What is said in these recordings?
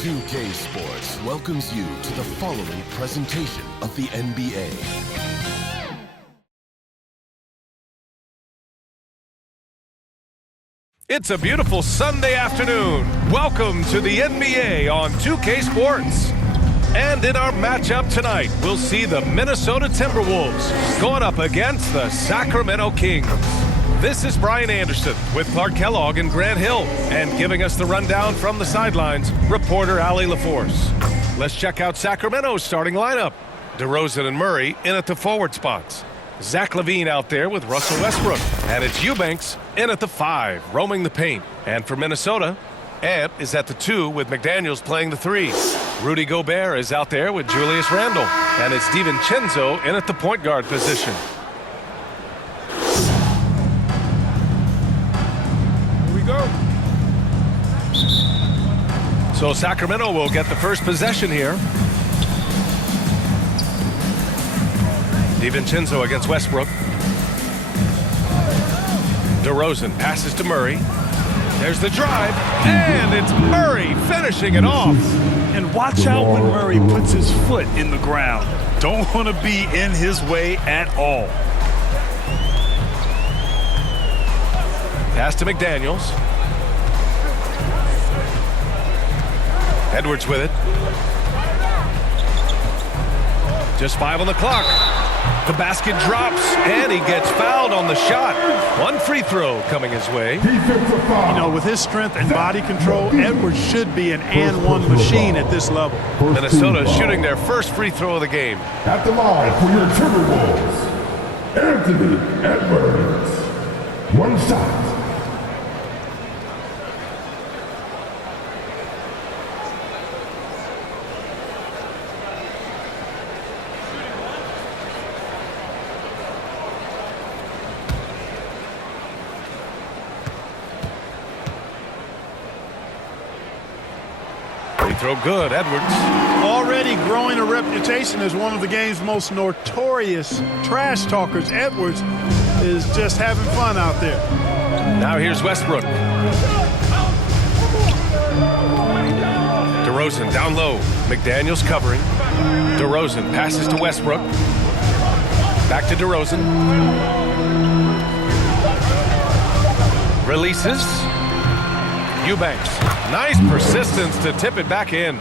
2K Sports welcomes you to the following presentation of the NBA. It's a beautiful Sunday afternoon. Welcome to the NBA on 2K Sports. And in our matchup tonight, we'll see the Minnesota Timberwolves going up against the Sacramento Kings. This is Brian Anderson with Clark Kellogg and Grant Hill. And giving us the rundown from the sidelines, reporter Allie LaForce. Let's check out Sacramento's starting lineup. DeRozan and Murray in at the forward spots. Zach LaVine out there with Russell Westbrook. And it's Eubanks in at the 5, roaming the paint. And for Minnesota, Ant is at the 2 with McDaniels playing the 3. Rudy Gobert is out there with Julius Randle. And it's DiVincenzo in at the point guard position. Here we go. So Sacramento will get the first possession here. DiVincenzo against Westbrook. DeRozan passes to Murray. There's the drive, and it's Murray finishing it off. And watch out when Murray puts his foot in the ground. Don't want to be in his way at all. Pass to McDaniels. Edwards with it. Just 5 on the clock. The basket drops, and he gets fouled on the shot. One free throw coming his way. You know, with his strength and body control, Edwards should be an and-one machine at this level. Minnesota shooting their first free throw of the game. At the line for your Timberwolves, Anthony Edwards. One shot. Throw good, Edwards. Already growing a reputation as one of the game's most notorious trash talkers, Edwards is just having fun out there. Now here's Westbrook. DeRozan down low. McDaniels covering. DeRozan passes to Westbrook. Back to DeRozan. Releases. Eubanks. Nice persistence to tip it back in.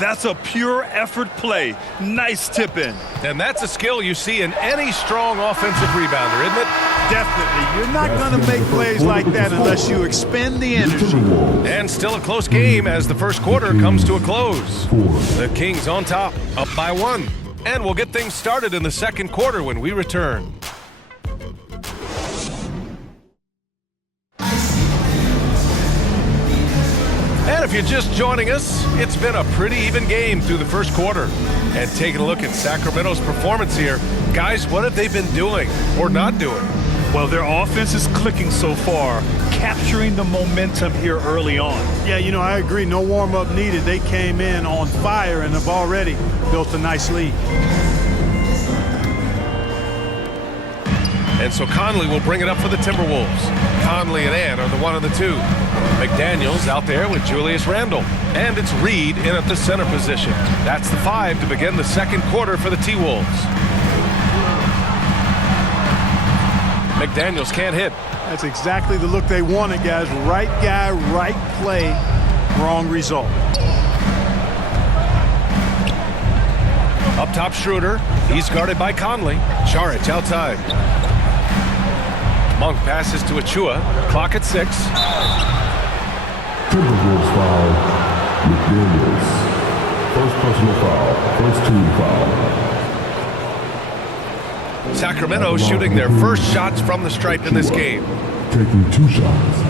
That's a pure effort play. Nice tip in. And that's a skill you see in any strong offensive rebounder, isn't it? Definitely. You're not going to make plays like that unless you expend the energy. And still a close game as the first quarter comes to a close. The Kings on top, up by 1. And we'll get things started in the second quarter when we return. And if you're just joining us, it's been a pretty even game through the first quarter. And taking a look at Sacramento's performance here, guys, what have they been doing or not doing? Well, their offense is clicking so far, capturing the momentum here early on. Yeah, you know, I agree. No warm-up needed. They came in on fire and have already built a nice lead. And so Conley will bring it up for the Timberwolves. Conley and Ant are the 1 and the 2. McDaniels out there with Julius Randle. And it's Reed in at the center position. That's the 5 to begin the second quarter for the T-Wolves. McDaniels can't hit. That's exactly the look they wanted, guys. Right guy, right play, wrong result. Up top, Schroeder. He's guarded by Conley. Charic outside. Monk passes to Achua. Clock at 6. Timberwolves foul. McDaniels. First personal foul. First team foul. Sacramento shooting their first shots from the stripe in this game. Taking 2 shots.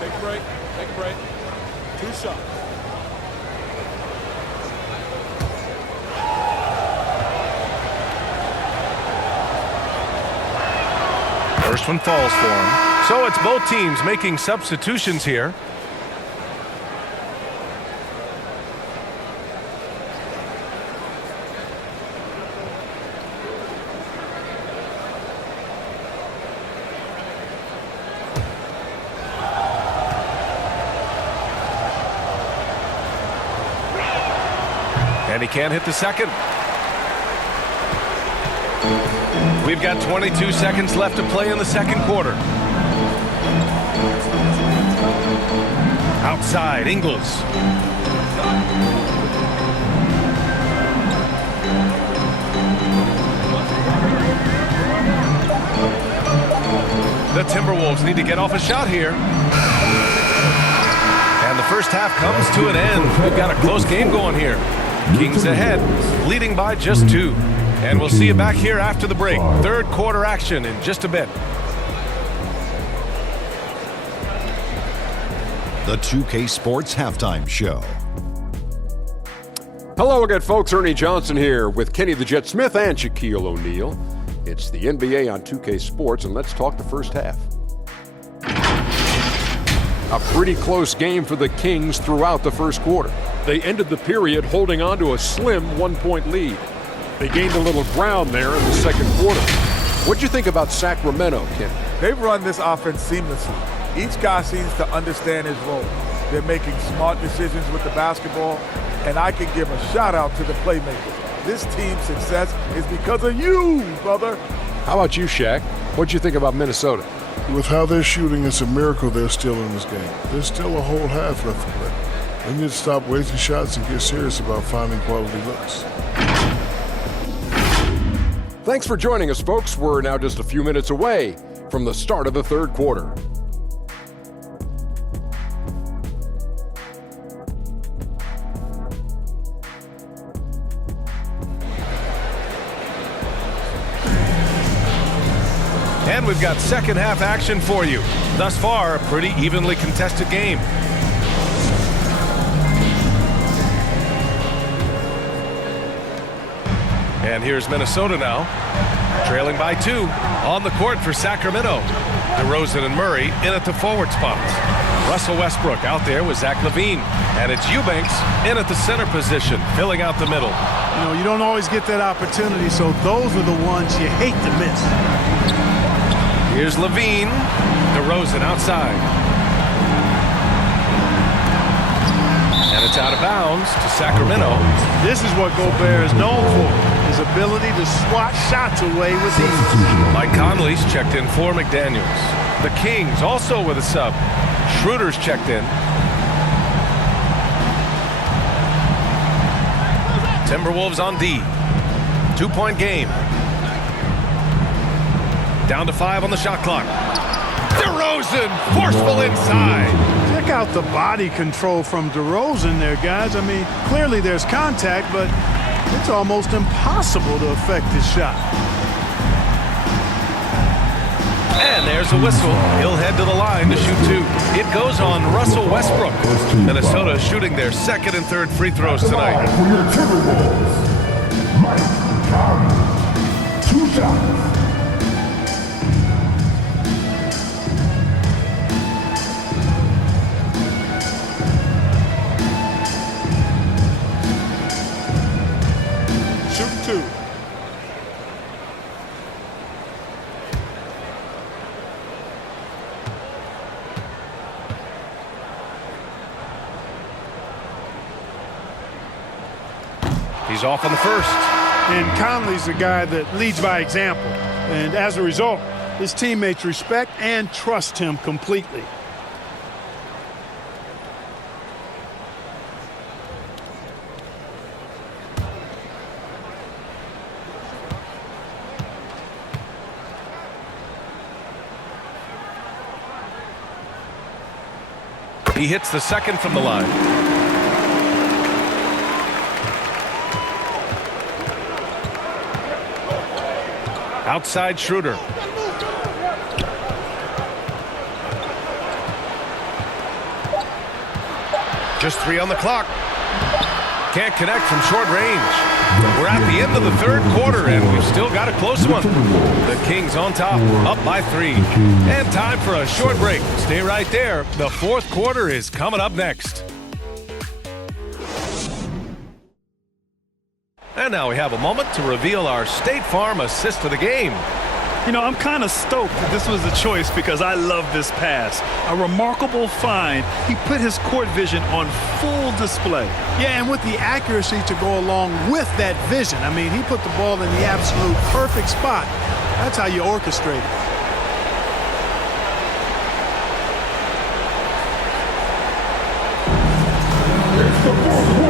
Take a break. Take a break. 2 shots. First one falls for him. So it's both teams making substitutions here. And he can't hit the second. We've got 22 seconds left to play in the second quarter. Outside, Ingles. The Timberwolves need to get off a shot here. And the first half comes to an end. We've got a close game going here. Kings ahead, leading by just 2. And we'll see you back here after the break. Third quarter action in just a bit. The 2K Sports Halftime Show. Hello again, folks. Ernie Johnson here with Kenny the Jet Smith and Shaquille O'Neal. It's the NBA on 2K Sports, and let's talk the first half. A pretty close game for the Kings throughout the first quarter. They ended the period holding on to a slim 1-point lead. They gained a little ground there in the second quarter. What'd you think about Sacramento, Ken? They've run this offense seamlessly. Each guy seems to understand his role. They're making smart decisions with the basketball, and I can give a shout-out to the playmakers. This team's success is because of you, brother. How about you, Shaq? What'd you think about Minnesota? With how they're shooting, it's a miracle they're still in this game. There's still a whole half left to play. They need to stop wasting shots and get serious about finding quality looks. Thanks for joining us, folks. We're now just a few minutes away from the start of the third quarter. And we've got second half action for you. Thus far, a pretty evenly contested game. And here's Minnesota now, trailing by 2 on the court for Sacramento. DeRozan and Murray in at the forward spots. Russell Westbrook out there with Zach LaVine. And it's Eubanks in at the center position, filling out the middle. You know, you don't always get that opportunity, so those are the ones you hate to miss. Here's LaVine. DeRozan outside. And it's out of bounds to Sacramento. This is what Gobert is known for, his ability to swat shots away with ease. Mike Conley's checked in for McDaniels. The Kings also with a sub. Schroeder's checked in. Timberwolves on D. 2-point game. Down to 5 on the shot clock. DeRozan, forceful inside. Check out the body control from DeRozan there, guys. I mean, clearly there's contact, but it's almost impossible to affect his shot. And there's a whistle. He'll head to the line to shoot 2. It goes on Russell Westbrook. Minnesota shooting their second and third free throws tonight. For your Timberwolves, Mike Conley. 2 shots. He's off on the first. And Conley's a guy that leads by example. And as a result, his teammates respect and trust him completely. He hits the second from the line. Outside Schroeder. Just 3 on the clock. Can't connect from short range. We're at the end of the third quarter, and we've still got a close one. The Kings on top, up by 3. And time for a short break. Stay right there. The fourth quarter is coming up next. And now we have a moment to reveal our State Farm assist of the game. You know, I'm kind of stoked that this was a choice because I love this pass. A remarkable find. He put his court vision on full display. Yeah, and with the accuracy to go along with that vision. I mean, he put the ball in the absolute perfect spot. That's how you orchestrate it.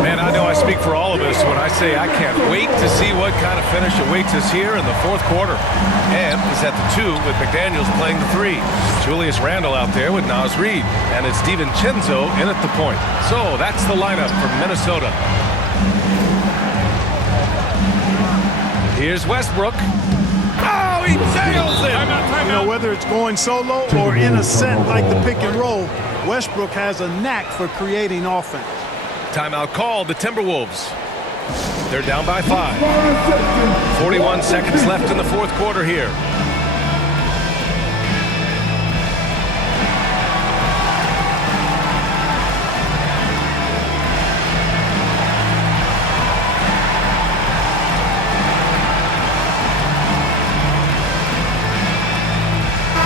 Man, I know I speak for all of us when I say I can't wait to see what kind of finish awaits us here in the fourth quarter. And is at the 2 with McDaniels playing the 3. Julius Randle out there with Naz Reid. And it's DiVincenzo in at the point. So that's the lineup for Minnesota. Here's Westbrook. Oh, he sails it! You know, whether it's going solo or in a set like the pick and roll, Westbrook has a knack for creating offense. Timeout called, the Timberwolves. They're down by 5. 41 seconds left in the fourth quarter here.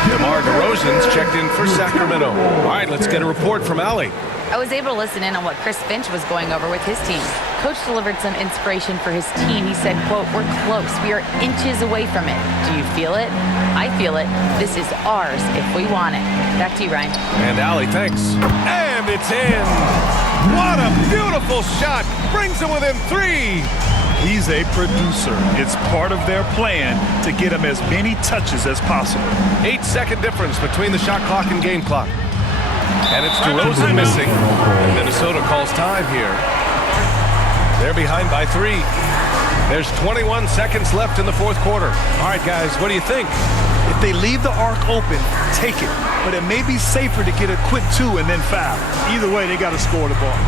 DeMar DeRozan's checked in for Sacramento. All right, let's get a report from Allie. I was able to listen in on what Chris Finch was going over with his team. Coach delivered some inspiration for his team. He said, quote, "We're close. We are inches away from it. Do you feel it? I feel it. This is ours if we want it." Back to you, Ryan. And Allie, thanks. And it's in. What a beautiful shot. Brings it within 3. He's a producer. It's part of their plan to get him as many touches as possible. 8-second difference between the shot clock and game clock. And it's DeRozan missing. And Minnesota calls time here. They're behind by 3. There's 21 seconds left in the fourth quarter. All right, guys, what do you think? If they leave the arc open, take it. But it may be safer to get a quick 2 and then foul. Either way, they got to score the ball.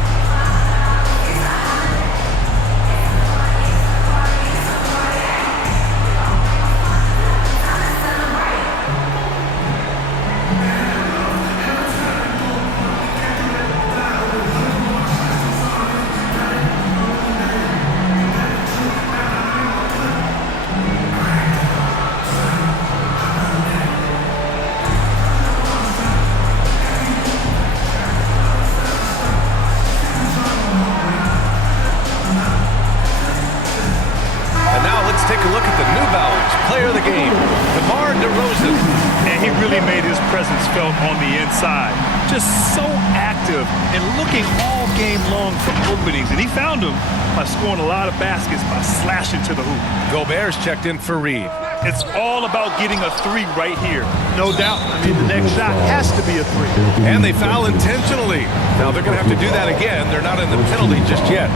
Take a look at the New Balance player of the game, DeMar DeRozan. And he really made his presence felt on the inside. Just so active and looking all game long for openings. And he found them by scoring a lot of baskets by slashing to the hoop. Gobert's checked in for Reid. It's all about getting a 3 right here. No doubt. I mean, the next shot has to be a 3. And they foul intentionally. Now they're going to have to do that again. They're not in the penalty just yet.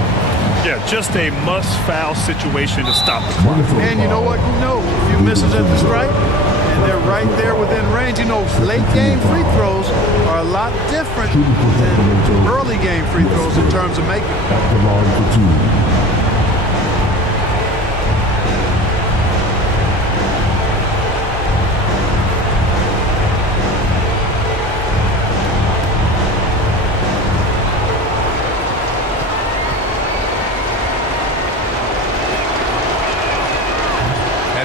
Yeah, just a must-foul situation to stop the clock. And you know what? Who knows? A few misses at the stripe, and they're right there within range. You know, late-game free throws are a lot different than early-game free throws in terms of making. At the line for 2.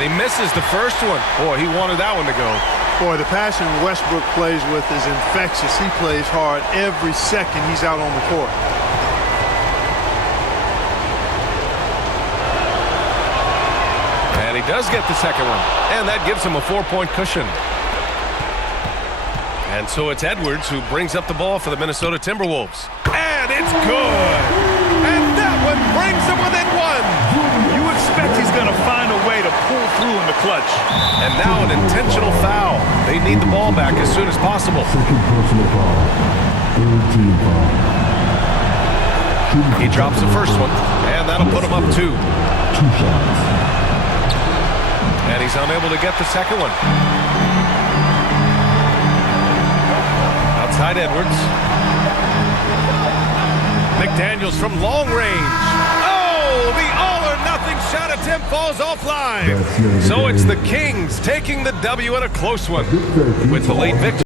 He misses the first one. Boy, he wanted that one to go. Boy, the passion Westbrook plays with is infectious. He plays hard every second he's out on the court. And he does get the second one. And that gives him a 4-point cushion. And so it's Edwards who brings up the ball for the Minnesota Timberwolves. And it's good. And that one brings him within 1. You expect he's going to find a way to pull through in the clutch. And now an intentional foul. They need the ball back as soon as possible. Second personal foul. Third team foul. He drops the first one, and that'll put him up 2. 2 shots. And he's unable to get the second one. Outside Edwards. McDaniels from long range. Oh, the all-or-nothing shot attempt falls offline. So it's the Kings taking the W in a close one with the late victory.